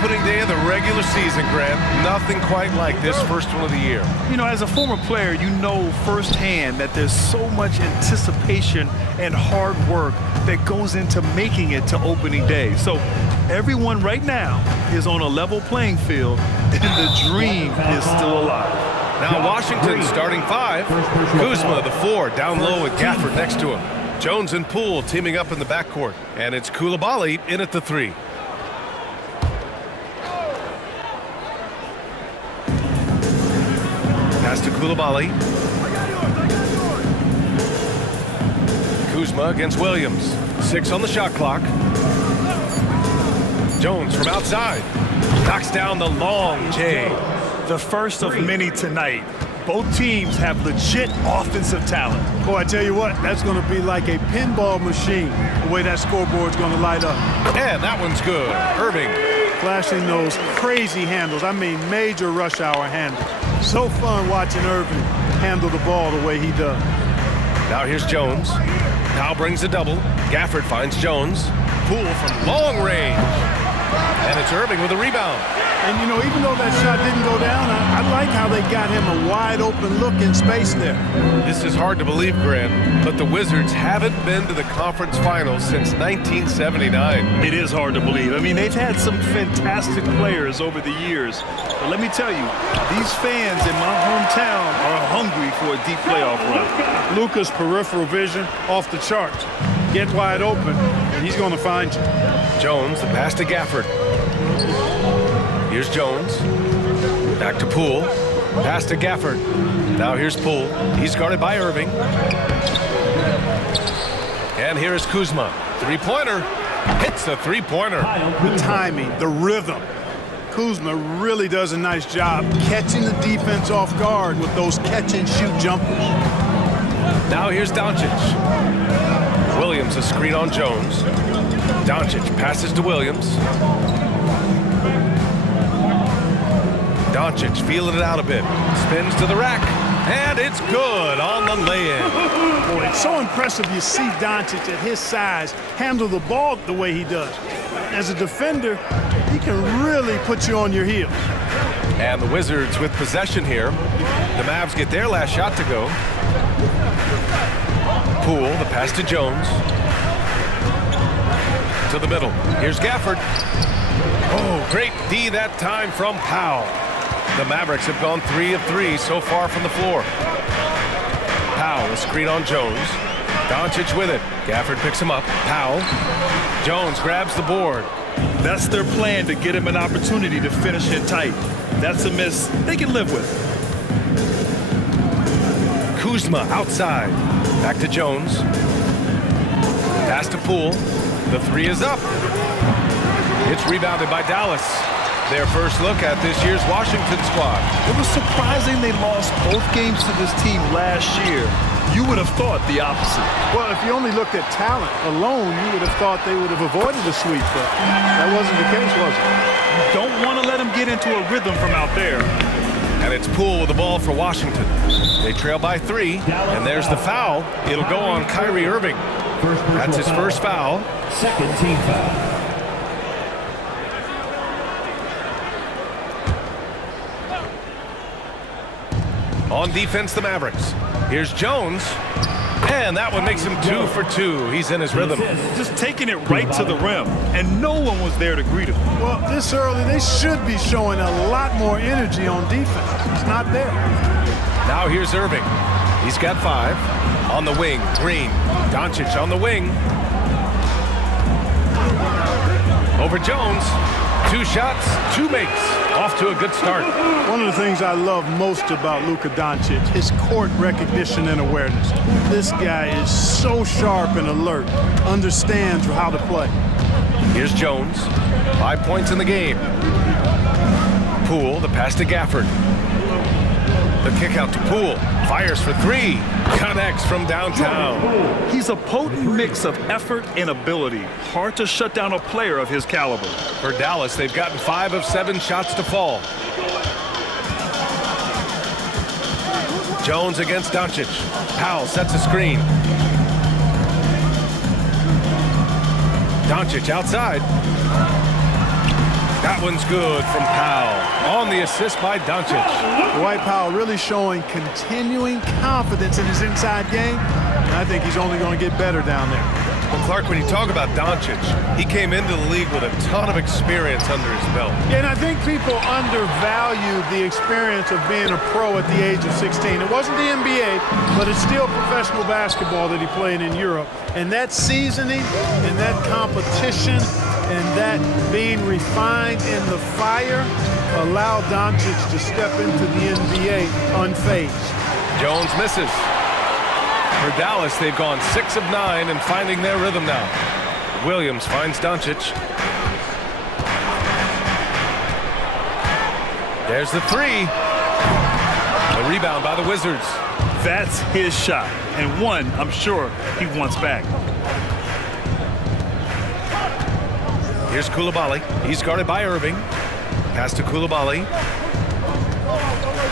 opening day of the regular season, Grant. Nothing quite like this first one of the year. You know, as a former player, you know firsthand that there's so much anticipation and hard work that goes into making it to opening day. So everyone right now is on a level playing field, and the dream is still alive. Now Washington starting five. Kuzma, the 4, down low with Gafford next to him. Jones and Poole teaming up in the backcourt. And it's Coulibaly in at the 3. Pass to Coulibaly. Kuzma against Williams. 6 on the shot clock. Jones from outside. Knocks down the long J. The first of many tonight. Both teams have legit offensive talent. Boy, I tell you what, that's going to be like a pinball machine, the way that scoreboard's going to light up. And that one's good. Irving. Flashing those crazy handles. I mean, major rush hour handles. So fun watching Irving handle the ball the way he does. Now here's Jones. Powell brings the double. Gafford finds Jones. Poole from long range. And it's Irving with a rebound. And, you know, even though that shot didn't go down, I like how they got him a wide-open look in space there. This is hard to believe, Grant, but the Wizards haven't been to the conference finals since 1979. It is hard to believe. I mean, they've had some fantastic players over the years. But let me tell you, these fans in my hometown are hungry for a deep playoff run. Luka's peripheral vision off the charts. Get wide open, and he's going to find you. Jones, the pass to Gafford. Here's Jones. Back to Poole. Pass to Gafford. Now here's Poole. He's guarded by Irving. And here is Kuzma. Three-pointer. Hits the three-pointer. The timing, the rhythm. Kuzma really does a nice job catching the defense off guard with those catch-and-shoot jumpers. Now here's Doncic. Williams a screen on Jones. Doncic passes to Williams. Doncic feeling it out a bit. Spins to the rack. And it's good on the lay-in. Boy, it's so impressive you see Doncic at his size handle the ball the way he does. As a defender, he can really put you on your heels. And the Wizards with possession here. The Mavs get their last shot to go. Poole, the pass to Jones. To the middle. Here's Gafford. Oh, great D that time from Powell. The Mavericks have gone 3 of 3 so far from the floor. Powell, a screen on Jones. Doncic with it. Gafford picks him up. Powell. Jones grabs the board. That's their plan, to get him an opportunity to finish it tight. That's a miss they can live with. Kuzma outside. Back to Jones. Pass to Poole. The 3 is up. It's rebounded by Dallas. Their first look at this year's Washington squad. It was surprising they lost both games to this team last year. You would have thought the opposite. Well, if you only looked at talent alone, you would have thought they would have avoided a sweep, but that wasn't the case, was it? You don't want to let them get into a rhythm from out there. And it's Poole with the ball for Washington. They trail by 3, and there's the foul. It'll go on Kyrie Irving. That's his first foul. Second team foul. On defense, the Mavericks. Here's Jones. And that one makes him 2 for 2. He's in his rhythm. Just taking it right to the rim, and no one was there to greet him. Well, this early, they should be showing a lot more energy on defense. It's not there. Now here's Irving. He's got 5. On the wing, Green. Doncic on the wing. Over Jones. 2 shots, 2 makes. Off to a good start. One of the things I love most about Luka Doncic, his court recognition and awareness. This guy is so sharp and alert, understands how to play. Here's Jones. 5 points in the game. Poole, the pass to Gafford. The kick out to Poole. Fires for 3. Connects from downtown. He's a potent mix of effort and ability. Hard to shut down a player of his caliber. For Dallas, they've gotten 5 of 7 shots to fall. Jones against Doncic. Powell sets a screen. Doncic outside. That one's good from Powell. On the assist by Doncic. Dwight Powell really showing continuing confidence in his inside game. And I think he's only going to get better down there. Well, Clark, when you talk about Doncic, he came into the league with a ton of experience under his belt. And I think people undervalue the experience of being a pro at the age of 16. It wasn't the NBA, but it's still professional basketball that he played in Europe. And that seasoning and that competition and that being refined in the fire allowed Doncic to step into the NBA unfazed. Jones misses. For Dallas, they've gone 6 of 9 and finding their rhythm now. Williams finds Doncic. There's the three. The rebound by the Wizards. That's his shot, and one I'm sure he wants back. Here's Coulibaly. He's guarded by Irving. Pass to Coulibaly.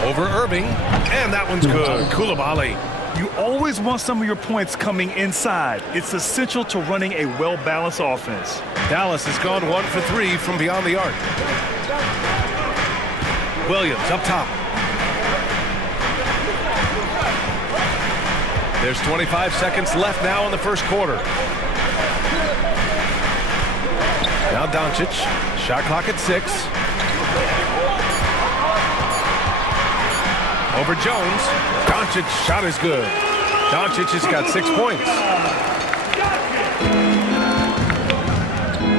Over Irving, and that one's good. Coulibaly. You always want some of your points coming inside. It's essential to running a well-balanced offense. Dallas has gone 1 for 3 from beyond the arc. Williams up top. There's 25 seconds left now in the first quarter. Now Doncic. Shot clock at 6. Over Jones. Doncic's shot is good. Doncic has got 6 points.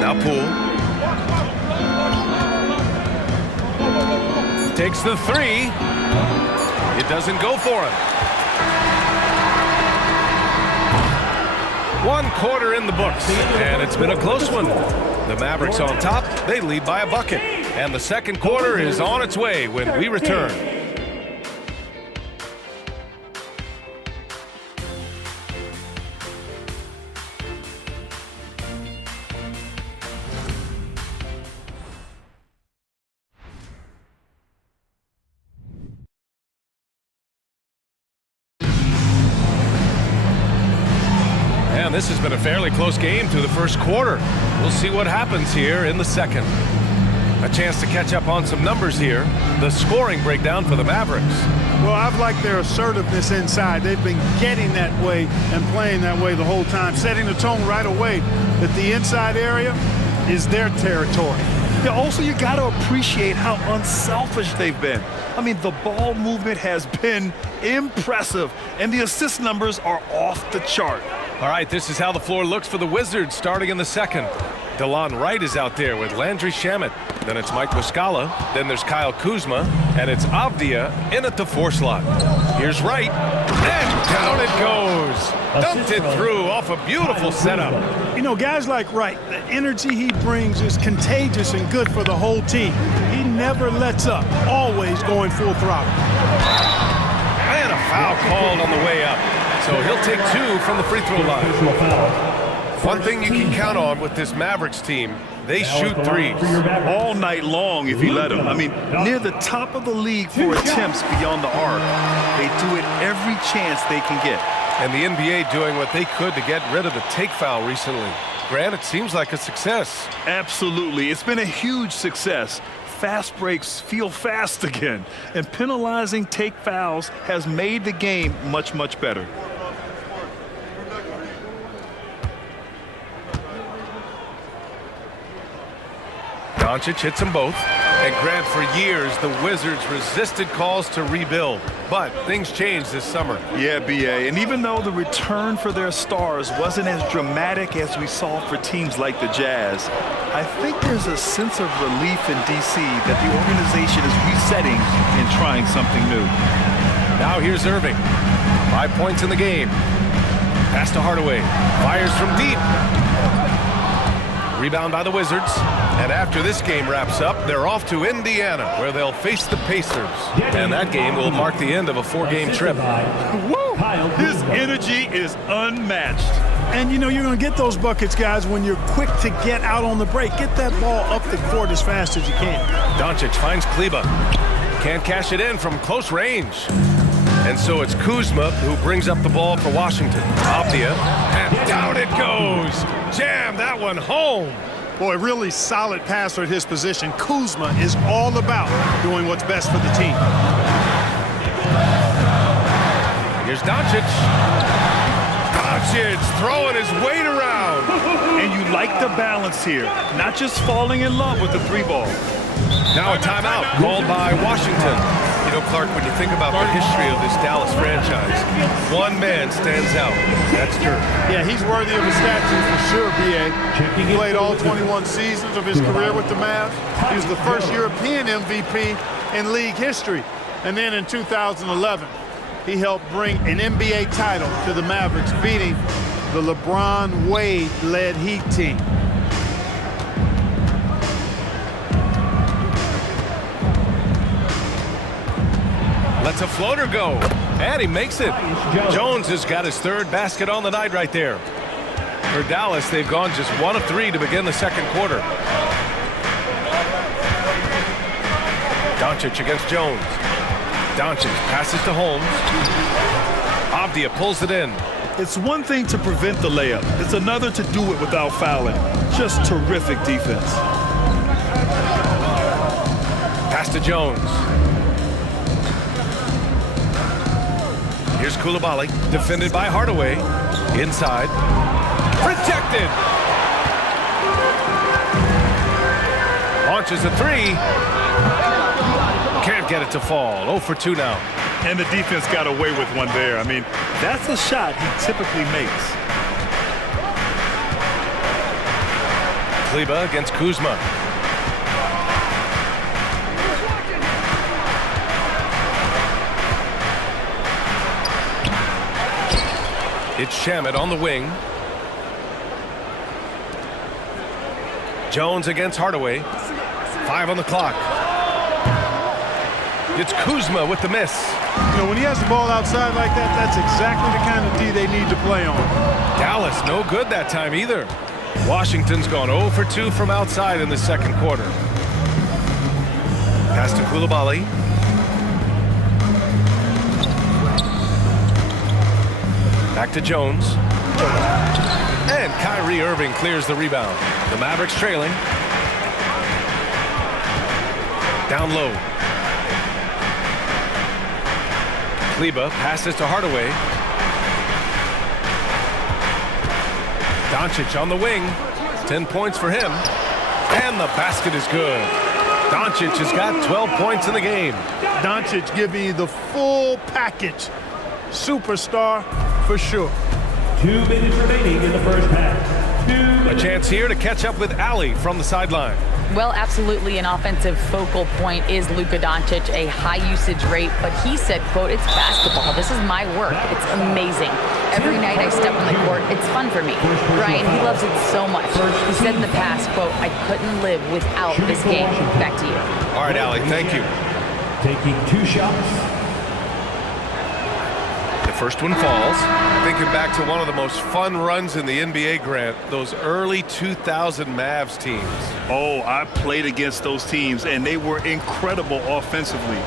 Now Poole. Takes the 3. It doesn't go for him. 1 quarter in the books, and it's been a close one. The Mavericks on top. They lead by a bucket. And the second quarter is on its way when we return. And this has been a fairly close game through the first quarter. We'll see what happens here in the second. A chance to catch up on some numbers here. The scoring breakdown for the Mavericks. Well, I've liked their assertiveness inside. They've been getting that way and playing that way the whole time, setting the tone right away that the inside area is their territory. Yeah, also, you got to appreciate how unselfish they've been. I mean, the ball movement has been impressive, and the assist numbers are off the chart. All right, this is how the floor looks for the Wizards starting in the second. DeLon Wright is out there with Landry Shamet. Then it's Mike Muscala. Then there's Kyle Kuzma. And it's Avdia in at the 4 slot. Here's Wright. And down it goes. Dumped it through off a beautiful setup. You know, guys like Wright, the energy he brings is contagious and good for the whole team. He never lets up, always going full throttle. And a foul called on the way up. So he'll take 2 from the free throw line. One thing you can count on with this Mavericks team, they shoot threes. All night long if you let them. I mean, near the top of the league for attempts beyond the arc. They do it every chance they can get. And the NBA doing what they could to get rid of the take foul recently. Grant, it seems like a success. Absolutely. It's been a huge success. Fast breaks feel fast again. And penalizing take fouls has made the game much, much better. Doncic hits them both. And Grant, for years, the Wizards resisted calls to rebuild. But things changed this summer. Yeah, B.A. And even though the return for their stars wasn't as dramatic as we saw for teams like the Jazz, I think there's a sense of relief in D.C. that the organization is resetting and trying something new. Now here's Irving. 5 points in the game. Pass to Hardaway. Fires from deep. Rebound by the Wizards. And after this game wraps up, they're off to Indiana, where they'll face the Pacers. And that game will mark the end of a 4-game trip. Woo! His energy is unmatched. And, you know, you're going to get those buckets, guys, when you're quick to get out on the break. Get that ball up the court as fast as you can. Doncic finds Kleba. Can't cash it in from close range. And so it's Kuzma who brings up the ball for Washington. Avdia, and down it goes. Jam that one home. Boy, really solid passer at his position. Kuzma is all about doing what's best for the team. Here's Doncic. Doncic throwing his weight around. And you like the balance here, not just falling in love with the three ball. Now a timeout called by Washington. You know, Clark, when you think about the history of this Dallas franchise, one man stands out. That's Dirk. Yeah, he's worthy of a statue for sure, B.A. He played all 21 seasons of his career with the Mavs. He was the first European MVP in league history. And then in 2011, he helped bring an NBA title to the Mavericks, beating the LeBron Wade-led Heat team. Lets a floater go, and he makes it. Jones has got his third basket on the night right there. For Dallas, they've gone just 1 of 3 to begin the second quarter. Doncic against Jones. Doncic passes to Holmes. Avdia pulls it in. It's one thing to prevent the layup. It's another to do it without fouling. Just terrific defense. Pass to Jones. Here's Coulibaly, defended by Hardaway. Inside. Protected. Launches a 3. Can't get it to fall. 0 for 2 now. And the defense got away with one there. I mean, that's a shot he typically makes. Kleber against Kuzma. It's Shamet on the wing. Jones against Hardaway. 5 on the clock. It's Kuzma with the miss. You know, when he has the ball outside like that, that's exactly the kind of D they need to play on. Dallas, no good that time either. Washington's gone 0 for 2 from outside in the second quarter. Pass to Coulibaly. Back to Jones. And Kyrie Irving clears the rebound. The Mavericks trailing. Down low. Kleber passes to Hardaway. Doncic on the wing. 10 points for him. And the basket is good. Doncic has got 12 points in the game. Doncic giving you the full package. Superstar for sure. 2 minutes remaining in the first half. A chance here to catch up with Allie from the sideline. Well, absolutely an offensive focal point is Luka Doncic, a high usage rate, but he said, quote, "It's basketball. This is my work. It's amazing. Every night I step on the court, it's fun for me." Brian, he loves it so much. He said in the past, quote, "I couldn't live without this game." Back to you. All right, Allie, thank you. Taking 2 shots. The first one falls. Thinking back to one of the most fun runs in the NBA, Grant, those early 2000 Mavs teams. Oh, I played against those teams, and they were incredible offensively.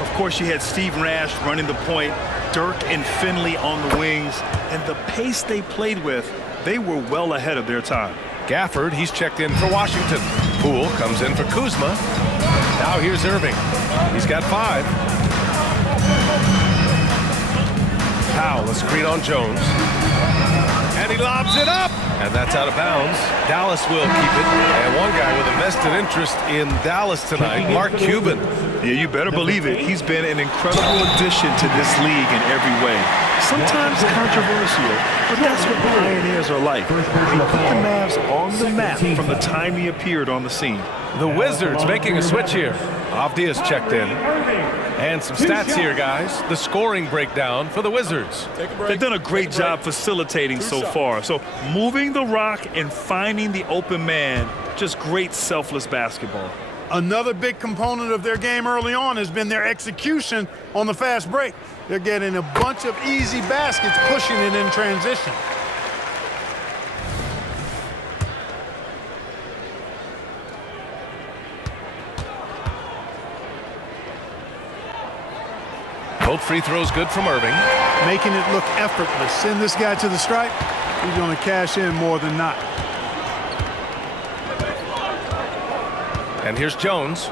Of course, you had Steve Nash running the point, Dirk and Finley on the wings, and the pace they played with, they were well ahead of their time. Gafford, he's checked in for Washington. Poole comes in for Kuzma. Now here's Irving. He's got 5. Powell, a screen on Jones. And he lobs it up. And that's out of bounds. Dallas will keep it. And one guy with a vested interest in Dallas tonight, Mark Cuban. Yeah, you better believe it. He's been an incredible addition to this league in every way. Sometimes controversial, but that's what pioneers are like. He put the Mavs on the map from the time he appeared on the scene. The Wizards making a switch here. Avdia's checked in. And some stats here, guys. The scoring breakdown for the Wizards. They've done a great job facilitating so far. So moving the rock and finding the open man, just great selfless basketball. Another big component of their game early on has been their execution on the fast break. They're getting a bunch of easy baskets, pushing it in transition. Both free throws good from Irving. Making it look effortless. Send this guy to the stripe. He's going to cash in more than not. And here's Jones.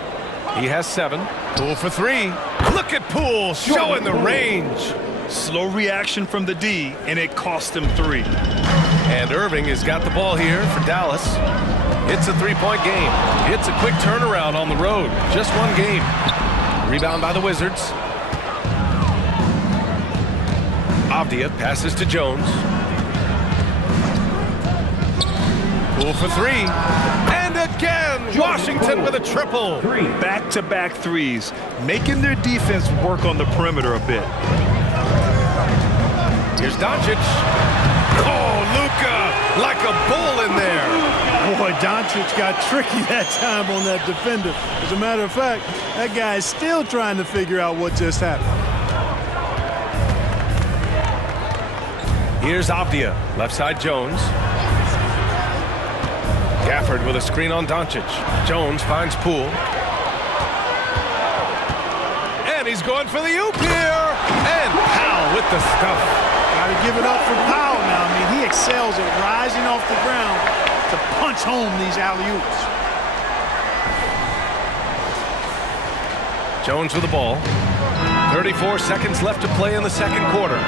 He has 7. Poole for 3. Look at Poole showing the range. Slow reaction from the D, and it cost him 3. And Irving has got the ball here for Dallas. It's a 3-point game. It's a quick turnaround on the road. Just one game. Rebound by the Wizards. Avdia passes to Jones. Poole for 3. And again, Washington with a triple. Back-to-back threes, making their defense work on the perimeter a bit. Here's Doncic. Oh, Luka, like a bull in there. Boy, Doncic got tricky that time on that defender. As a matter of fact, that guy is still trying to figure out what just happened. Here's Avdia, left side Jones. Gafford with a screen on Doncic. Jones finds Poole. And he's going for the oop here. And Powell with the stuff. Got to give it up for Powell now. I mean, he excels at rising off the ground to punch home these alley-oops. Jones with the ball. 34 seconds left to play in the second quarter.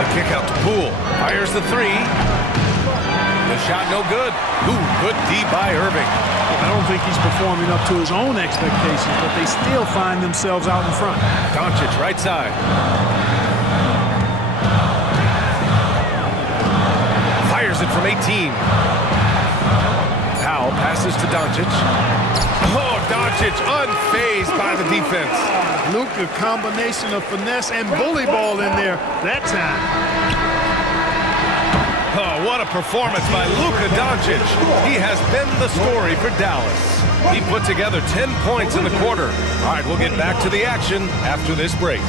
The kick out to Poole. Fires the 3. The shot no good. Ooh, good D by Irving. I don't think he's performing up to his own expectations, but they still find themselves out in front. Doncic, right side. Fires it from 18. Powell passes to Doncic. Oh, Doncic unfazed by the defense. Luka, combination of finesse and bully ball in there that time. Oh, what a performance by Luka Doncic. He has been the story for Dallas. He put together 10 points in the quarter. All right, we'll get back to the action after this break.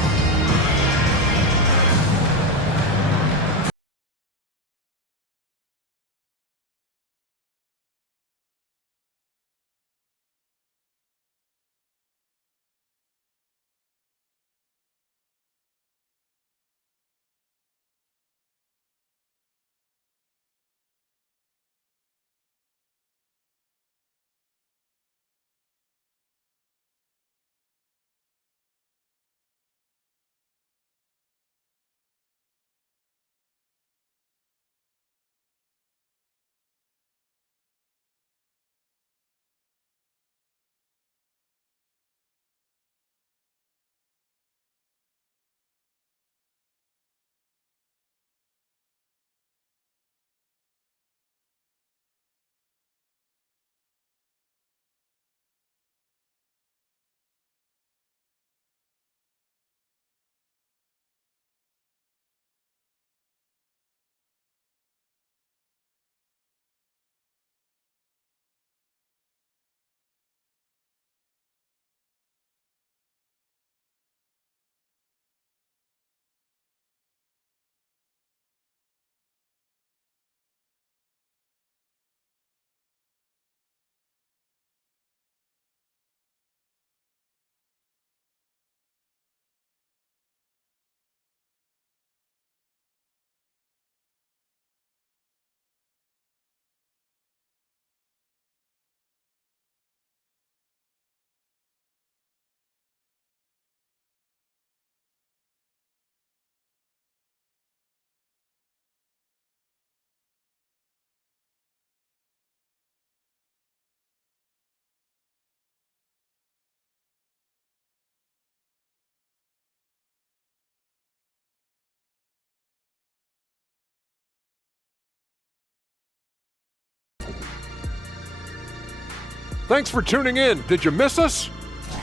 Thanks for tuning in. Did you miss us?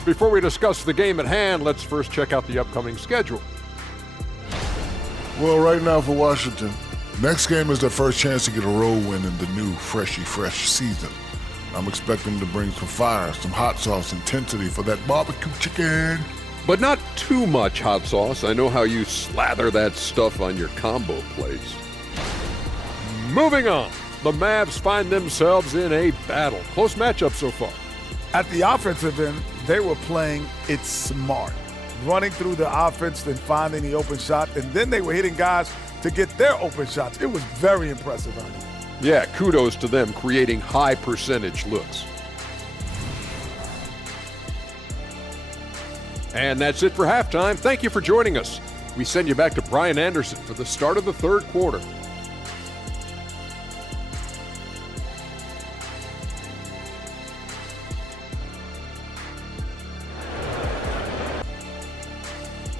Before we discuss the game at hand, let's first check out the upcoming schedule. Well, right now for Washington, next game is their first chance to get a road win in the new fresh season. I'm expecting them to bring some fire, some hot sauce intensity for that barbecue chicken. But not too much hot sauce. I know how you slather that stuff on your combo plates. Moving on. The Mavs find themselves in a battle. Close matchup so far. At the offensive end, they were playing it smart. Running through the offense, then finding the open shot, and then they were hitting guys to get their open shots. It was very impressive, Ernie. Yeah, kudos to them creating high percentage looks. And that's it for halftime. Thank you for joining us. We send you back to Brian Anderson for the start of the third quarter.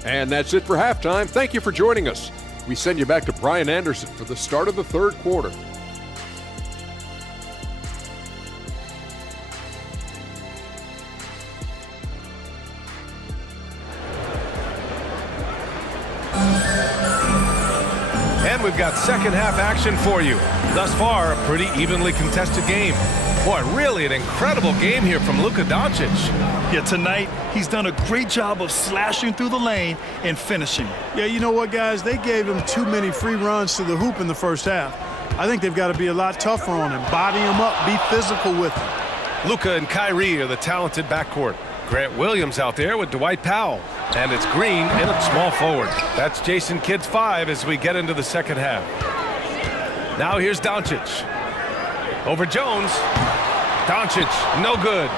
And that's it for halftime. Thank you for joining us. We send you back to Brian Anderson for the start of the third quarter. And we've got second half action for you. Thus far, a pretty evenly contested game. Boy, really an incredible game here from Luka Doncic. Yeah, tonight he's done a great job of slashing through the lane and finishing. Yeah, you know what, guys? They gave him too many free runs to the hoop in the first half. I think they've got to be a lot tougher on him. Body him up, be physical with him. Luka and Kyrie are the talented backcourt. Grant Williams out there with Dwight Powell. And it's Green in at small forward. That's Jason Kidd's 5 as we get into the second half. Now here's Doncic. Over Jones. Doncic, no good.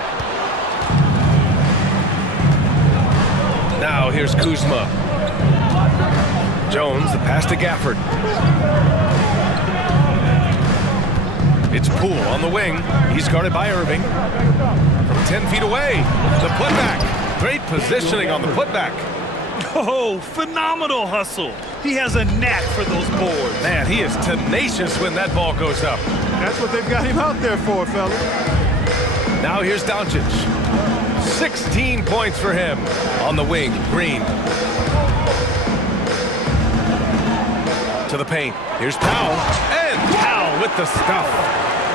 Now here's Kuzma. Jones, the pass to Gafford. It's Poole on the wing. He's guarded by Irving. From 10 feet away, the putback. Great positioning on the putback. Oh, phenomenal hustle. He has a knack for those boards. Man, he is tenacious when that ball goes up. That's what they've got him out there for, fellas. Now here's Doncic. 16 points for him. On the wing, Green. To the paint. Here's Powell. And Powell with the stuff.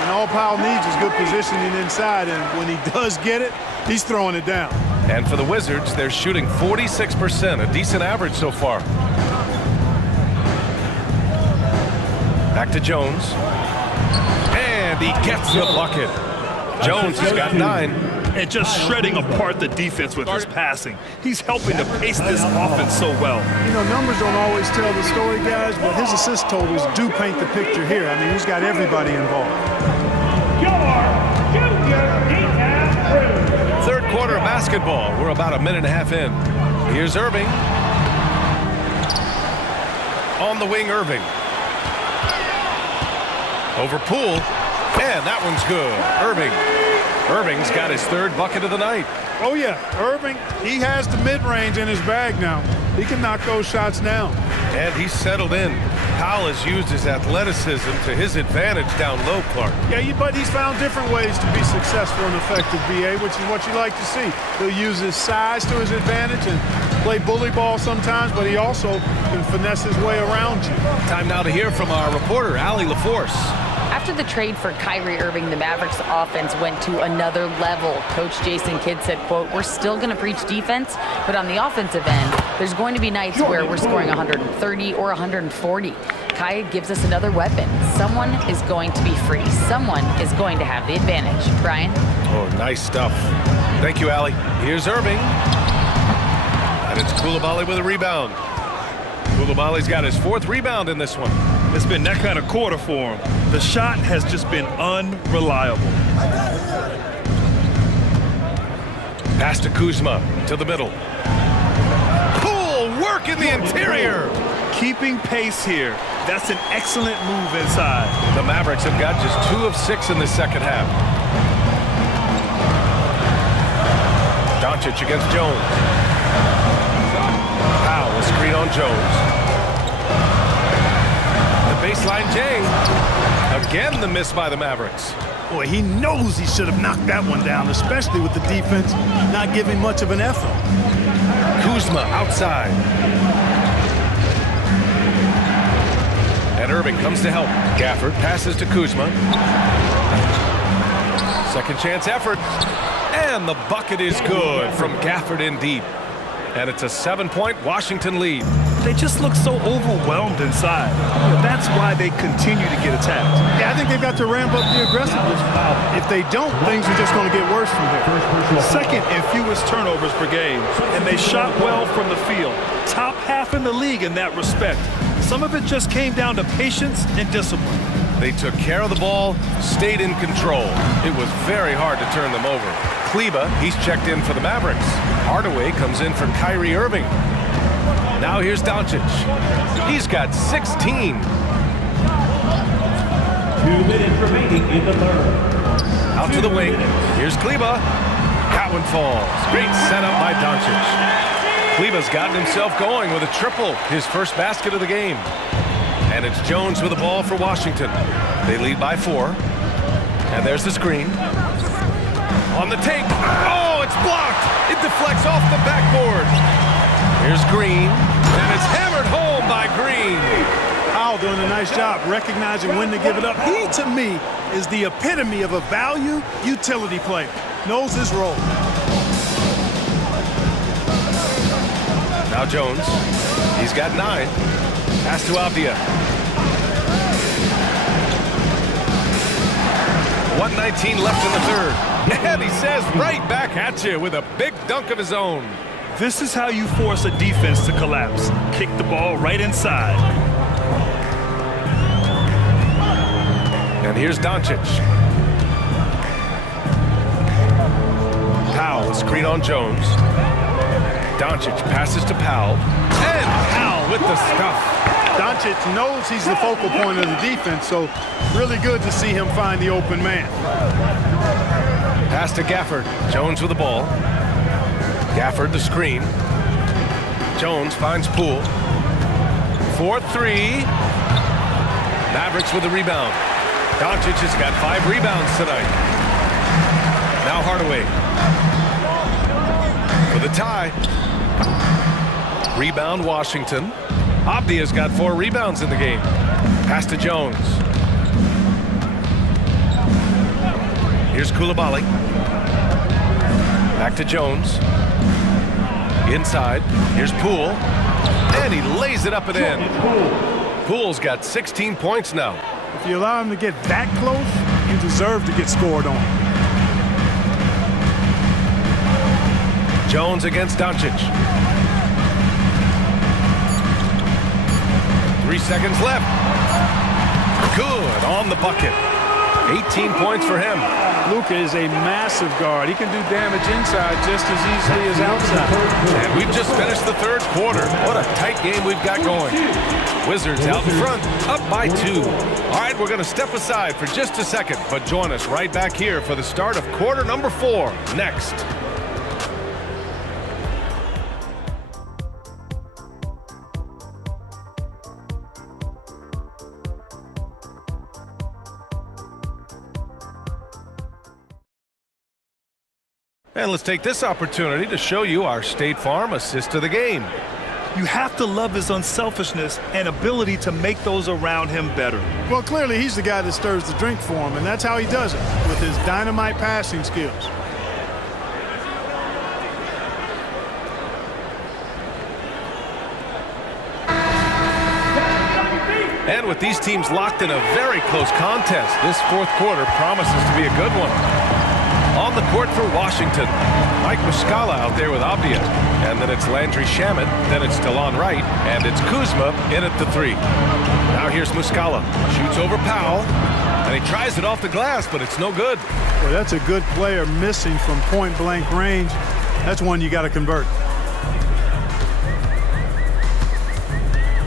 And all Powell needs is good positioning inside, and when he does get it, he's throwing it down. And for the Wizards, they're shooting 46%, a decent average so far. Back to Jones. And he gets the bucket. Jones has got 9. And just shredding apart the defense with his passing. He's helping to pace this offense so well. You know, numbers don't always tell the story, guys, but his assist totals do paint the picture here. I mean, he's got everybody involved. Third quarter of basketball. We're about a minute and a half in. Here's Irving. On the wing, Irving. Over Poole. And that one's good. Irving's got his third bucket of the night. Oh, yeah. Irving, he has the mid-range in his bag now. He can knock those shots down. And he's settled in. Powell has used his athleticism to his advantage down low, Clark. Yeah, but he's found different ways to be successful and effective, BA, which is what you like to see. He'll use his size to his advantage and play bully ball sometimes, but he also can finesse his way around you. Time now to hear from our reporter, Allie LaForce. After the trade for Kyrie Irving, the Mavericks offense went to another level. Coach Jason Kidd said, quote, "We're still going to preach defense, but on the offensive end, there's going to be nights where we're scoring 130 or 140. Kai gives us another weapon. Someone is going to be free. Someone is going to have the advantage." Brian? Oh, nice stuff. Thank you, Allie. Here's Irving. And it's Coulibaly with a rebound. Coulibaly's got his 4th rebound in this one. It's been that kind of quarter for him. The shot has just been unreliable. Pass to Kuzma to the middle. Poole work in the interior. Keeping pace here. That's an excellent move inside. The Mavericks have got just 2 of 6 in the second half. Doncic against Jones. Powell, a screen on Jones. Baseline J. Again, the miss by the Mavericks. Boy, he knows he should have knocked that one down, especially with the defense not giving much of an effort. Kuzma outside. And Irving comes to help. Gafford passes to Kuzma. Second chance effort. And the bucket is good from Gafford in deep. And it's a 7-point Washington lead. They just look so overwhelmed inside. That's why they continue to get attacked. Yeah, I think they've got to ramp up the aggressiveness. If they don't, things are just going to get worse from here. Second in fewest turnovers per game, and they shot well from the field. Top half in the league in that respect. Some of it just came down to patience and discipline. They took care of the ball, stayed in control. It was very hard to turn them over. Kleba, he's checked in for the Mavericks. Hardaway comes in for Kyrie Irving. Now here's Doncic. He's got 16. 2 minutes remaining in the third. Out to the wing. Here's Kleba. That one falls. Great setup by Doncic. Kleba's gotten himself going with a triple, his first basket of the game. And it's Jones with the ball for Washington. They lead by 4. And there's the screen. On the take. Oh, it's blocked. It deflects off the backboard. Here's Green. And it's hammered home by Green. Powell doing a nice job recognizing when to give it up. He, to me, is the epitome of a value utility player. Knows his role. Now Jones. He's got 9. Pass to Avdia. 1:19 left in the third. And he says right back at you with a big dunk of his own. This is how you force a defense to collapse. Kick the ball right inside. And here's Doncic. Powell, a screen on Jones. Doncic passes to Powell. And Powell with the stuff. Doncic knows he's the focal point of the defense, so really good to see him find the open man. Pass to Gafford. Jones with the ball. Gafford the screen. Jones finds Poole. 4-3. Mavericks with the rebound. Doncic has got 5 rebounds tonight. Now Hardaway. For the tie. Rebound Washington. Avdia's got 4 rebounds in the game. Pass to Jones. Here's Coulibaly. Back to Jones. Inside. Here's Poole. And he lays it up and in. Poole's got 16 points now. If you allow him to get that close, you deserve to get scored on. Jones against Doncic. 3 seconds left. Good on the bucket. 18 points for him. Luka is a massive guard. He can do damage inside just as easily as outside. And we've just finished the third quarter. What a tight game we've got going. Wizards out in front, up by 2. All right, we're going to step aside for just a second, but join us right back here for the start of quarter number 4 next. And let's take this opportunity to show you our State Farm assist of the game. You have to love his unselfishness and ability to make those around him better. Well, clearly he's the guy that stirs the drink for him, and that's how he does it, with his dynamite passing skills. And with these teams locked in a very close contest, this fourth quarter promises to be a good one. On the court for Washington, Mike Muscala out there with Avdia. And then it's Landry Shamet, then it's DeLon Wright, and it's Kuzma in at the 3. Now here's Muscala. Shoots over Powell, and he tries it off the glass, but it's no good. Well, that's a good player missing from point-blank range. That's one you got to convert.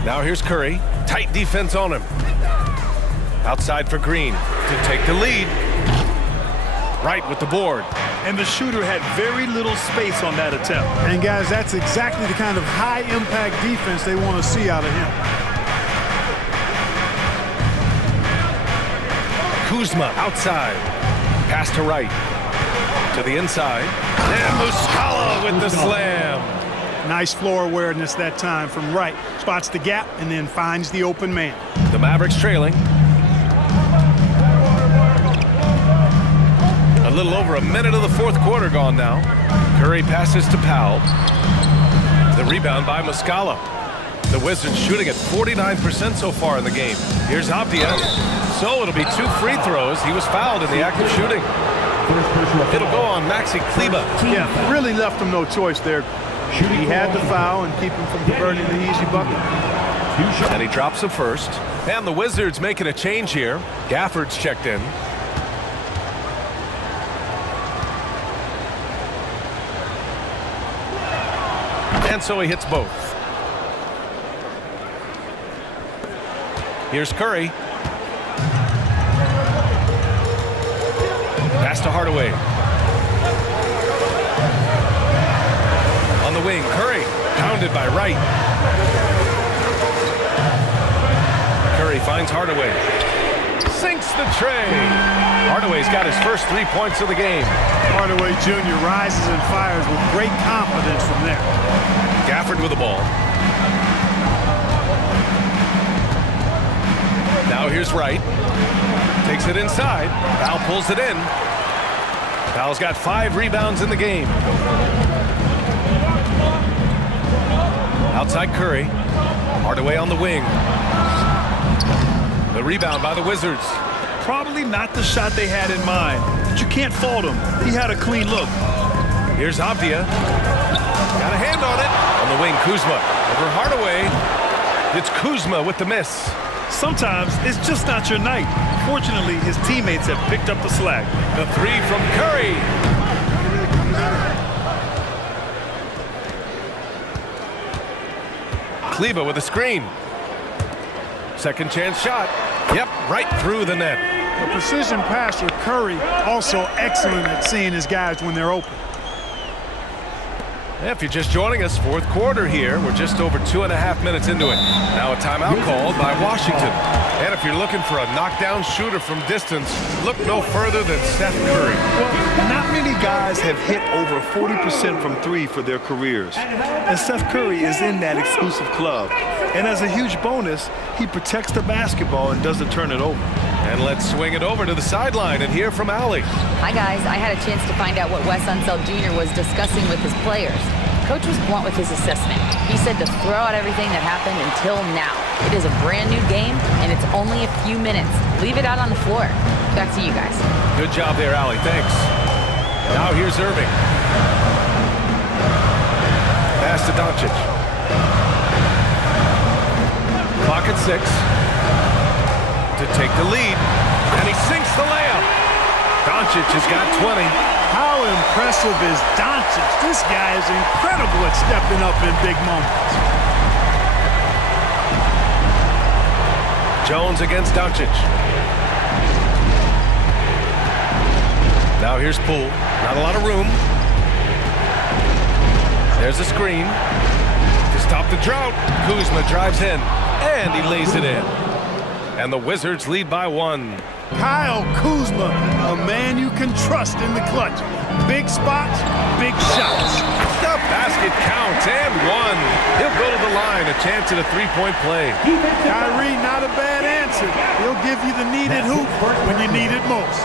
Now here's Curry. Tight defense on him. Outside for Green to take the lead. Right with the board. And the shooter had very little space on that attempt. And guys, that's exactly the kind of high-impact defense they want to see out of him. Kuzma outside. Pass to Wright. To the inside. And Muscala with the slam. Nice floor awareness that time from Wright. Spots the gap and then finds the open man. The Mavericks trailing. A little over a minute of the fourth quarter gone now. Curry passes to Powell. The rebound by Muscala. The Wizards shooting at 49% so far in the game. Here's Avdia. So it'll be 2 free throws. He was fouled in the act of shooting. It'll go on Maxi Kleba. Yeah, really left him no choice there. He had to foul and keep him from converting the easy bucket. 2 shots. And he drops the first. And the Wizards making a change here. Gafford's checked in. And so he hits both. Here's Curry. Pass to Hardaway. On the wing, Curry pounded by Wright. Curry finds Hardaway. Sinks the tray. Hardaway's got his first 3 points of the game. Hardaway Jr. rises and fires with great confidence from there. Gafford with the ball. Now here's Wright. Takes it inside. Powell pulls it in. Powell's got 5 rebounds in the game. Outside Curry. Hardaway on the wing. The rebound by the Wizards. Probably not the shot they had in mind, but you can't fault him. He had a clean look. Here's Avdia. Got a hand on it. On the wing, Kuzma. Over Hardaway. It's Kuzma with the miss. Sometimes it's just not your night. Fortunately, his teammates have picked up the slack. The 3 from Curry. Kleba with a screen. Second chance shot. Yep, right through the net. The precision passer, Curry, also excellent at seeing his guys when they're open. If you're just joining us, fourth quarter here. We're just over 2.5 minutes into it. Now a timeout called by Washington. And if you're looking for a knockdown shooter from distance, look no further than Steph Curry. Well, not many guys have hit over 40% from 3 for their careers. And Steph Curry is in that exclusive club. And as a huge bonus, he protects the basketball and doesn't turn it over. And let's swing it over to the sideline and hear from Allie. Hi, guys. I had a chance to find out what Wes Unseld Jr. was discussing with his players. Coach was blunt with his assessment. He said to throw out everything that happened until now. It is a brand new game, and it's only a few minutes. Leave it out on the floor. Back to you guys. Good job there, Allie. Thanks. Now here's Irving. Pass to Doncic. Clock at 6. To take the lead. And he sinks the layup. Doncic has got 20. How impressive is Doncic? This guy is incredible at stepping up in big moments. Jones against Doncic. Now here's Poole. Not a lot of room. There's a screen. To stop the drought, Kuzma drives in. And he lays it in. And the Wizards lead by 1. Kyle Kuzma, a man you can trust in the clutch. Big spots, big shots. The basket counts and 1. He'll go to the line, a chance at a 3-point play. Kyrie, not a bad answer. He'll give you the needed hoop when you need it most.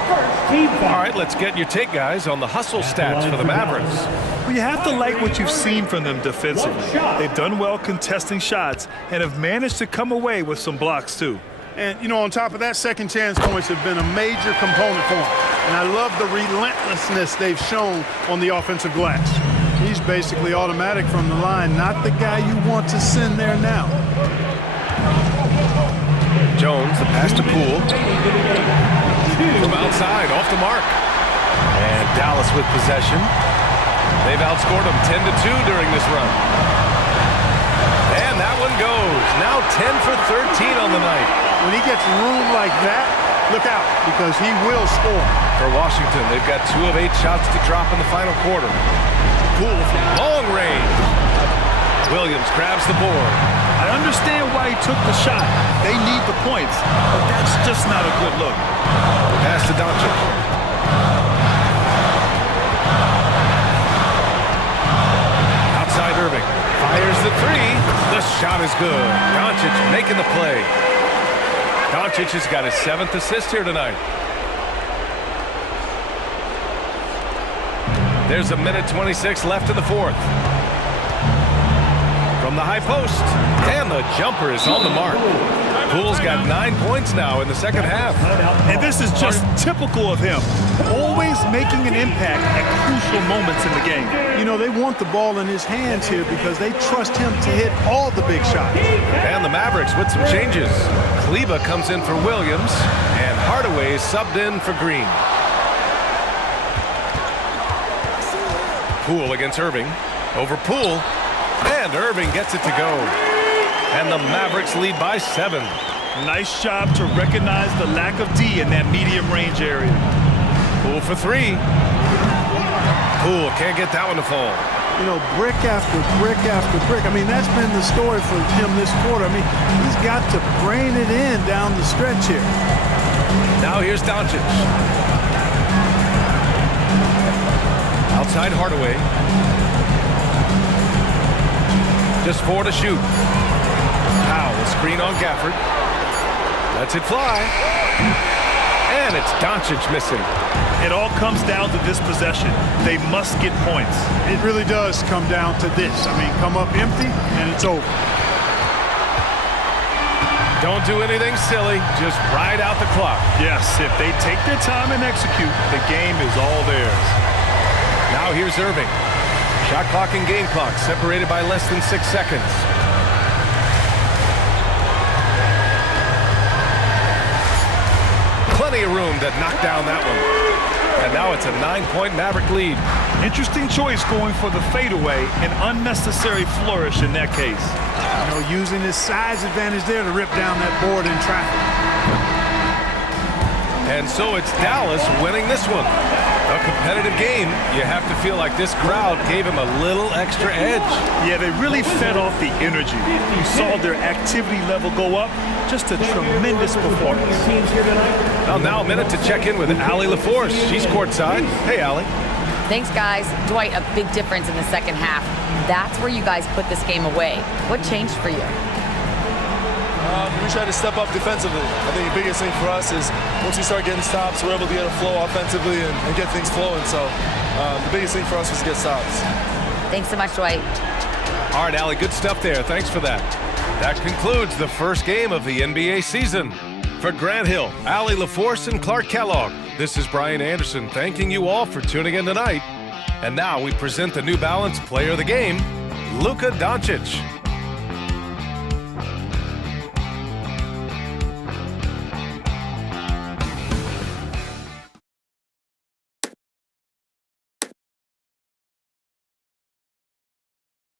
All right, let's get your take, guys, on the hustle stats for the Mavericks. Well, you have to like what you've seen from them defensively. They've done well contesting shots and have managed to come away with some blocks, too. And, you know, on top of that, second chance points have been a major component for him. And I love the relentlessness they've shown on the offensive glass. He's basically automatic from the line, not the guy you want to send there now. Jones, the pass to Poole. From outside, off the mark. And Dallas with possession. They've outscored them 10-2 during this run. And that one goes. Now 10 for 13 on the night. When he gets room like that, look out, because he will score. For Washington, they've got 2 of 8 shots to drop in the final quarter. Poole from long range. Williams grabs the board. I understand why he took the shot. They need the points, but that's just not a good look. Pass to Doncic. Outside Irving. Fires the 3. The shot is good. Doncic making the play. Doncic has got his 7th assist here tonight. There's a minute 26 left in the 4th. from the high post. And the jumper is on the mark. Poole's got 9 points now in the second half. And this is just typical of him. Always making an impact at crucial moments in the game. You know, they want the ball in his hands here because they trust him to hit all the big shots. And the Mavericks with some changes. Kleba comes in for Williams, and Hardaway subbed in for Green. Poole against Irving. Over Poole, and Irving gets it to go. And the Mavericks lead by 7. Nice job to recognize the lack of D in that medium range area. Poole for 3. Poole can't get that one to fall. You know, brick after brick after brick. I mean, that's been the story for him this quarter. I mean, he's got to brain it in down the stretch here. Now here's Doncic. Outside Hardaway. Just 4 to shoot. Powell, screen on Gafford. Lets it fly. And it's Doncic missing. It all comes down to this possession. They must get points. It really does come down to this. I mean, come up empty, and it's over. Don't do anything silly. Just ride out the clock. Yes, if they take their time and execute, the game is all theirs. Now here's Irving. Shot clock and game clock separated by less than 6 seconds. Plenty of room to knock down that one. And now it's a 9-point Maverick lead. Interesting choice going for the fadeaway, an unnecessary flourish in that case. You know, using his size advantage there to rip down that board in traffic. And so it's Dallas winning this one. A competitive game. You have to feel like this crowd gave him a little extra edge. Yeah, they really fed off the energy. You saw their activity level go up. Just a tremendous performance. Well, now a minute to check in with Allie LaForce. She's courtside. Hey, Allie. Thanks, guys. Dwight, a big difference in the second half. That's where you guys put this game away. What changed for you? We tried to step up defensively. I think the biggest thing for us is once we start getting stops, we're able to get a flow offensively and get things flowing. So the biggest thing for us was to get stops. Thanks so much, Dwight. All right, Allie, good stuff there. Thanks for that. That concludes the first game of the NBA season. For Grant Hill, Allie LaForce, and Clark Kellogg, this is Brian Anderson thanking you all for tuning in tonight. And now we present the New Balance Player of the Game, Luka Doncic.